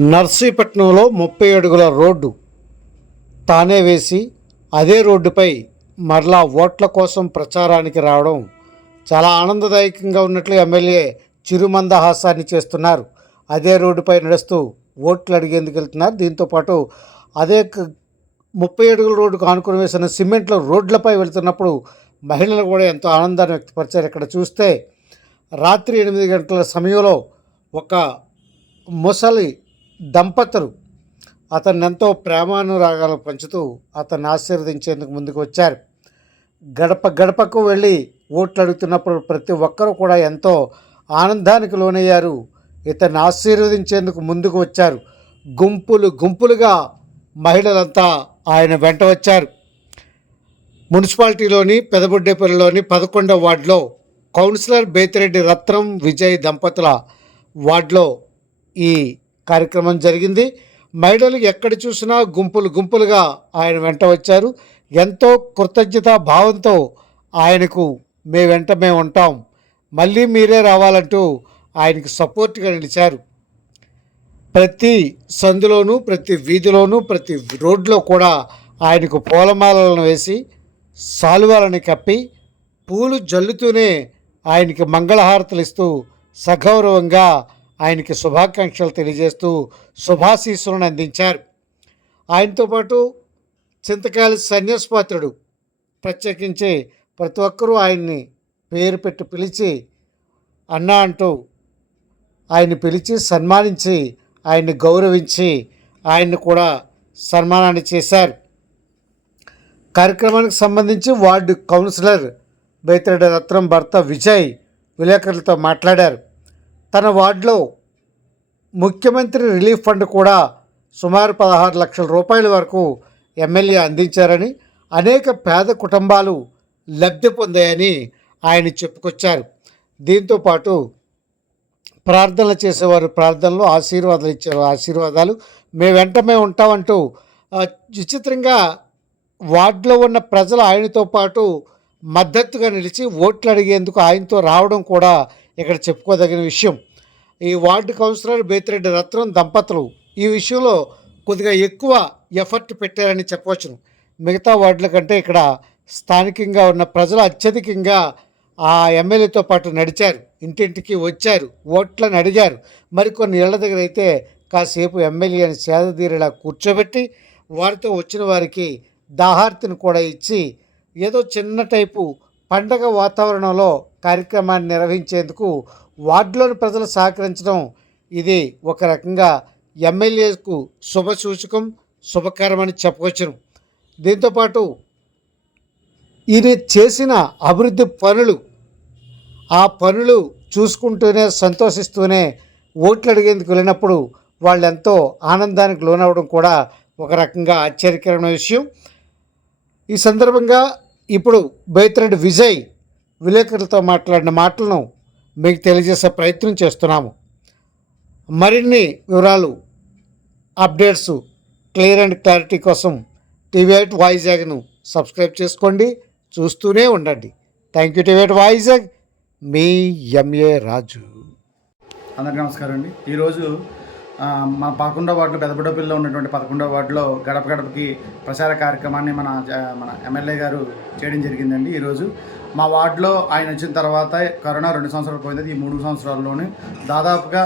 నర్సీపట్నంలో ముప్పై అడుగుల రోడ్డు తానే వేసి అదే రోడ్డుపై మరలా ఓట్ల కోసం ప్రచారానికి రావడం చాలా ఆనందదాయకంగా ఉన్నట్లు ఎమ్మెల్యే చిరుమందహాసాన్ని చేస్తున్నారు. అదే రోడ్డుపై నడుస్తూ ఓట్లు అడిగేందుకు వెళ్తున్నారు. దీంతోపాటు అదే క- ముప్పై అడుగుల రోడ్డుకు ఆనుకుని వేసిన సిమెంట్లో రోడ్లపై వెళ్తున్నప్పుడు మహిళలు కూడా ఎంతో ఆనందాన్ని వ్యక్తపరిచారు. ఇక్కడ చూస్తే రాత్రి ఎనిమిది గంటల సమయంలో ఒక ముసలి దంపతులు అతన్ని ఎంతో ప్రేమానురాగాలు పంచుతూ అతన్ని ఆశీర్వదించేందుకు ముందుకు వచ్చారు. గడప గడపకు వెళ్ళి ఓట్లు అడుగుతున్నప్పుడు ప్రతి ఒక్కరూ కూడా ఎంతో ఆనందానికి లోనయ్యారు. ఇతన్ని ఆశీర్వదించేందుకు ముందుకు వచ్చారు. గుంపులు గుంపులుగా మహిళలంతా ఆయన వెంట వచ్చారు. మున్సిపాలిటీలోని పెదబుడ్డేపల్లిలోని పదకొండవ వార్డులో కౌన్సిలర్ బేతిరెడ్డి రత్నం విజయ్ దంపతుల వార్డులో ఈ కార్యక్రమం జరిగింది. మహిళలు ఎక్కడ చూసినా గుంపులు గుంపులుగా ఆయన వెంట వచ్చారు. ఎంతో కృతజ్ఞతా భావంతో ఆయనకు మే వెంట మేము ఉంటాం. మళ్ళీ మీరే రావాలంటూ ఆయనకు సపోర్ట్గా నిలిచారు. ప్రతి సందులోనూ ప్రతి వీధిలోనూ ప్రతి రోడ్లో కూడా ఆయనకు పూలమాలలను వేసి సాలువాలను కప్పి పూలు జల్లుతూనే ఆయనకి మంగళహారతలు ఇస్తూ సగౌరవంగా ఆయనకి శుభాకాంక్షలు తెలియజేస్తూ శుభాశీస్సులను అందించారు. ఆయనతో పాటు చింతకాయల సన్యాసపాత్రుడు ప్రత్యేకించి ప్రతి ఒక్కరూ ఆయన్ని పేరు పెట్టి పిలిచి అన్నా అంటూ ఆయన్ని పిలిచి సన్మానించి ఆయన్ని గౌరవించి ఆయన్ని కూడా సన్మానాన్ని చేశారు. కార్యక్రమానికి సంబంధించి వార్డు కౌన్సిలర్ బైతరెడ్డి రత్నం భర్త విజయ్ విలేకరులతో మాట్లాడారు. తన వార్డులో ముఖ్యమంత్రి రిలీఫ్ ఫండ్ కూడా సుమారు పదహారు లక్షల రూపాయల వరకు ఎమ్మెల్యే అందించారని అనేక పేద కుటుంబాలు లబ్ధి పొందాయని ఆయన చెప్పుకొచ్చారు. దీంతోపాటు ప్రార్థనలు చేసేవారు ప్రార్థనలు ఆశీర్వాదాలు ఇచ్చారు ఆశీర్వాదాలు మేము వెంట మేము ఉంటామంటూ విచిత్రంగా వార్డులో ఉన్న ప్రజలు ఆయనతో పాటు మద్దతుగా నిలిచి ఓట్లు అడిగేందుకు ఆయనతో రావడం కూడా ఇక్కడ చెప్పుకోదగిన విషయం. ఈ వార్డు కౌన్సిలర్ బేతిరెడ్డి రత్నం దంపతులు ఈ విషయంలో కొద్దిగా ఎక్కువ ఎఫర్ట్ పెట్టారని చెప్పవచ్చును. మిగతా వార్డుల కంటే ఇక్కడ స్థానికంగా ఉన్న ప్రజలు అత్యధికంగా ఆ ఎమ్మెల్యేతో పాటు నడిచారు. ఇంటింటికి వచ్చారు ఓట్లను అడిగారు. మరికొన్ని ఇళ్ళ దగ్గర అయితే కాసేపు ఎమ్మెల్యేని సేదదీరేలా కూర్చోబెట్టి వారితో వచ్చిన వారికి దాహార్తిని కూడా ఇచ్చి ఏదో చిన్న టైపు పండగ వాతావరణంలో కార్యక్రమాన్ని నిర్వహించేందుకు వార్డులోని ప్రజలు సహకరించడం ఇది ఒక రకంగా ఎమ్మెల్యేకు శుభ సూచకం శుభకరమని చెప్పవచ్చును దీంతోపాటు ఈయన చేసిన అభివృద్ధి పనులు ఆ పనులు చూసుకుంటూనే సంతోషిస్తూనే ఓట్లు అడిగేందుకు వెళ్ళినప్పుడు వాళ్ళు ఎంతో ఆనందానికి లోనవడం కూడా ఒక రకంగా ఆశ్చర్యకరమైన విషయం. ఈ సందర్భంగా ఇప్పుడు బైత్రెడ్ విజయ్ విలేకరులతో మాట్లాడిన మాటలను మీకు తెలియజేసే ప్రయత్నం చేస్తున్నాము. మరిన్ని వివరాలు అప్డేట్స్ క్లియర్ అండ్ క్లారిటీ కోసం టీవీ ఎయిట్ వాయిజాగ్ను సబ్స్క్రైబ్ చేసుకోండి చూస్తూనే ఉండండి. Thank you TV eight Vizag me MA Raju. అందరికీ నమస్కారం అండి. ఈరోజు మన పదకొండవ వార్డులో పెదబుడ్డపల్లిలో ఉన్నటువంటి పదకొండవ వార్డులో గడప గడపకి ప్రచార కార్యక్రమాన్ని మన మన ఎమ్మెల్యే గారు చేయడం జరిగిందండి ఈరోజు. మా వార్డులో ఆయన వచ్చిన తర్వాత కరోనా రెండు సంవత్సరాలు పోయింది ఈ మూడు సంవత్సరాల్లోనే దాదాపుగా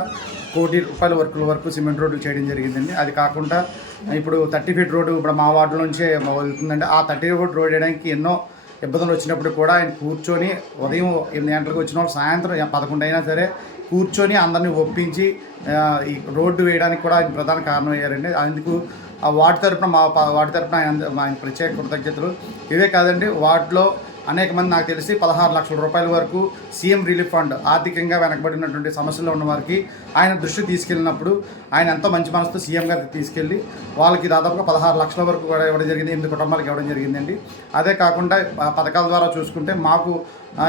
కోటి రూపాయల వర్కుల వరకు సిమెంట్ రోడ్డు చేయడం జరిగిందండి. అది కాకుండా ఇప్పుడు థర్టీ ఫీట్ రోడ్డు ఇప్పుడు మా వార్డు నుంచే వెళ్తుందండి. ఆ థర్టీ ఫీట్ రోడ్ వేయడానికి ఎన్నో ఇబ్బందులు వచ్చినప్పుడు కూడా ఆయన కూర్చొని ఉదయం ఎనిమిది గంటలకు వచ్చిన వాళ్ళు సాయంత్రం పదకొండు అయినా సరే కూర్చొని అందరినీ ఒప్పించి ఈ రోడ్డు వేయడానికి కూడా ఆయన ప్రధాన కారణం అయ్యారండి అందుకు ఆ వాటి తరపున మా వాటి తరపున ఆయన ఆయన ప్రత్యేక కృతజ్ఞతలు. ఇవే కాదండి వాటిలో అనేక మంది నాకు తెలిసి పదహారు లక్షల రూపాయల వరకు సీఎం రిలీఫ్ ఫండ్ ఆర్థికంగా వెనకబడినటువంటి సమస్యలు ఉన్న వారికి ఆయన దృష్టి తీసుకెళ్ళినప్పుడు ఆయన ఎంతో మంచి మనసుతో సీఎంగా తీసుకెళ్ళి వాళ్ళకి దాదాపుగా పదహారు లక్షల వరకు కూడా ఇవ్వడం జరిగింది ఎనిమిది కుటుంబాలకు ఇవ్వడం జరిగిందండి. అదే కాకుండా పథకాల ద్వారా చూసుకుంటే మాకు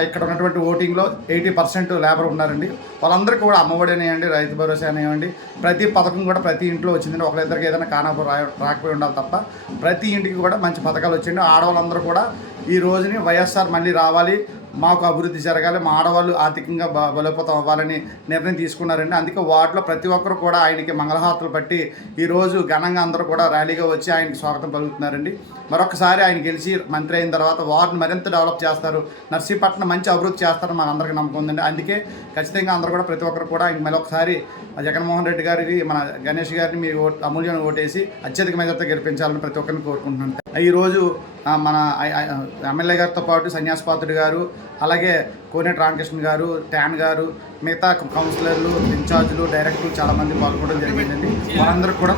ఇక్కడ ఉన్నటువంటి ఓటింగ్లో ఎయిటీ పర్సెంట్ లేబర్ ఉన్నారండి. వాళ్ళందరికీ కూడా అమ్మఒడి అనేయండి రైతు భరోసా అనేయండి ప్రతి పథకం కూడా ప్రతి ఇంట్లో వచ్చిందండి. ఒకరిద్దరికి ఏదైనా కానప్పుడు రా రాకపోయి ఉండాలి తప్ప ప్రతి ఇంటికి కూడా మంచి పథకాలు వచ్చిండి. ఆడవాళ్ళందరూ కూడా ఈ రోజుని వైఎస్ఆర్ మళ్ళీ రావాలి. మాకు అభివృద్ధి జరగాలి మా ఆడవాళ్ళు ఆర్థికంగా బ బలోపేతం అవ్వాలని నిర్ణయం తీసుకున్నారండి. అందుకే వార్డులో ప్రతి ఒక్కరు కూడా ఆయనకి మంగళహారతులు పట్టి ఈరోజు ఘనంగా అందరూ కూడా ర్యాలీగా వచ్చి ఆయనకి స్వాగతం పలుకుతున్నారండి. మరొకసారి ఆయన గెలిచి మంత్రి అయిన తర్వాత వార్డును మరింత డెవలప్ చేస్తారు. నర్సీపట్నం మంచి అభివృద్ధి చేస్తారని మన అందరికీ నమ్మకం ఉందండి. అందుకే ఖచ్చితంగా అందరూ కూడా ప్రతి ఒక్కరు కూడా ఆయన మరొకసారి జగన్మోహన్ రెడ్డి గారికి మన గణేష్ గారిని మీ ఓట్ అమూల్యం ఓటేసి అత్యధిక మెజార్టీతో గెలిపించాలని ప్రతి ఒక్కరిని కోరుకుంటున్నాను. ఈరోజు మన ఎమ్మెల్యే గారితో పాటు సన్యాసపాత్రుడు గారు అలాగే కోనేటి రామకృష్ణ గారు ట్యాన్ గారు మిగతా కౌన్సిలర్లు ఇన్ఛార్జీలు డైరెక్టర్లు చాలామంది పాల్గొనడం జరిగిందండి. వారందరూ కూడా